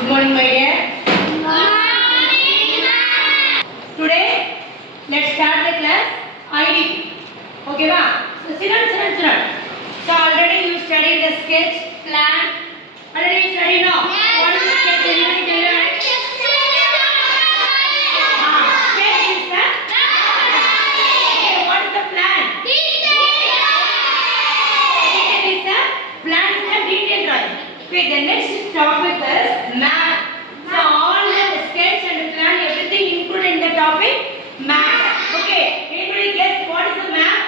Good morning, my dear. Good morning, ma'am. Today, let's start the class IDP. Okay, ma? So, sit down. So, already you studied the sketch, plan. Already you studied now. Yes, what is the sketch? Anybody tell me? Sketch is the? Okay, what is the plan? Detail is the? Plan is the detail drawing. Okay, the next topic is map. So, all the sketch and plan, everything included in the topic map. Okay, anybody guess what is the map?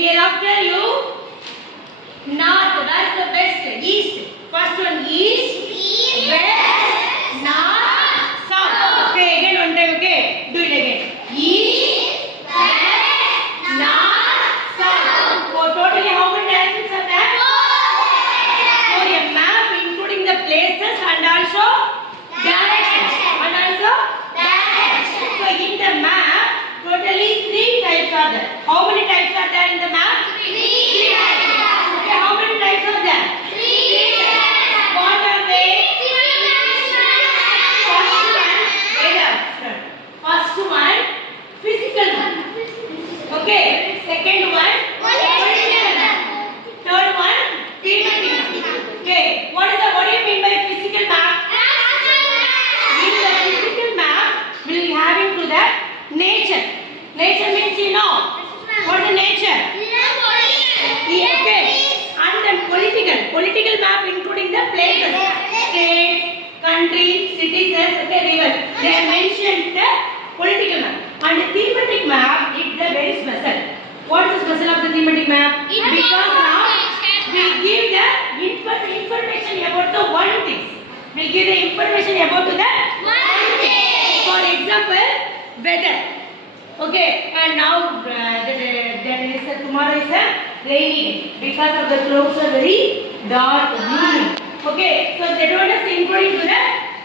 Hereafter you north, that's the west, east. First one east, west, north, south. Okay, again one time. Okay, do it again. East, west, north, south. So totally how many directions are there? So a map including the places and also directions. So in the map, totally 3 types are there. How many types are there in the map? 3 types. Okay, how many types are there? 3 types. What are they? First one, physical map. Okay, second one, political map. Third one, thematic map. Okay, what do you mean by physical map? In the physical map, we will have into the nature. Nature means you know. What is nature? Okay. And then political map including the places, states, countries, cities, okay, rivers. They are mentioned the political map. And the thematic map is the very special. What is the special of the thematic map? Because now we give the information about the one thing. We give the information about the one thing. For example, weather. Okay, and now tomorrow is a rainy day because of the clouds are very dark, gloomy. Okay, so that one is included to the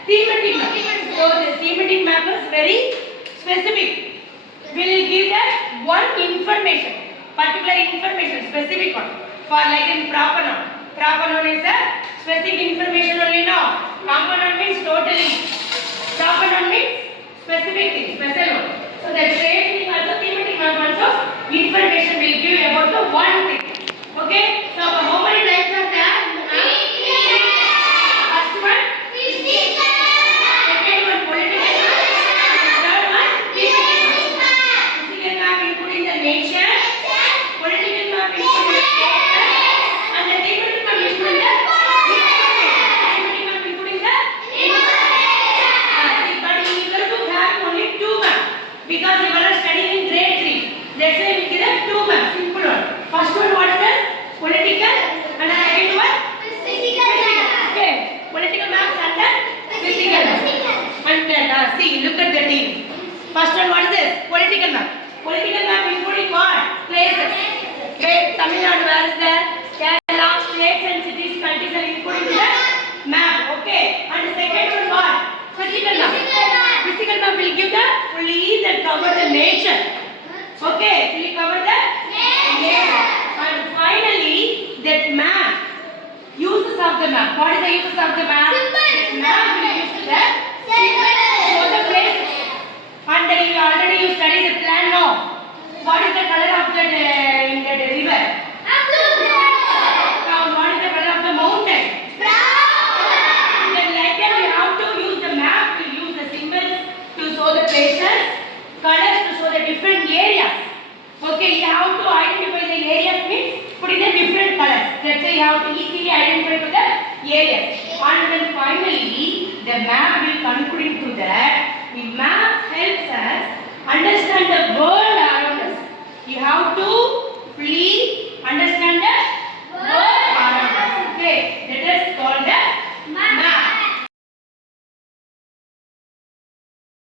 thematic map. So the thematic map is very specific. We will give that one information, particular information, specific one. For like in proper noun. Proper noun is a specific information only now. Compound means totally. Proper noun means specific thing, special one. So the same thing also, thematic map also, information will give about the one thing. Okay? So how many types are there? First one, physical. Second one, political. Third one, thematic map. Physical map including the nature. Political map including the places. And the thematic map including the thematic map including the information. But you are to have only 2 maps. Because you are studying in grade 3. That's why we give them 2 maps. Simple one. First one what is that? Political. And the second one? Physical. Okay. Political maps and then physical. And then see, look at the team. First one what is this? Political map. Political map including what? Places. Okay. Tamil Nadu where is there? Kerala, states and cities, countries are included in the map. Okay. And the second one what? Physical map. Physical map will give the fully that cover the nature. Okay, fully cover the nature. And finally, that map. Uses of the map. What is the uses of the map? That map will use to the show the place. And then you already studied the plan now. What is the color of the in the river? Now, what is the color of the mountain? Then like that we have to use the map. We use the symbols to show the places, colors to show the different areas. Okay, you have to identify the areas means put in the different colors. Let's say you have to easily identify to the areas. And then finally, the map will conclude to that. We understand the world around us. You have to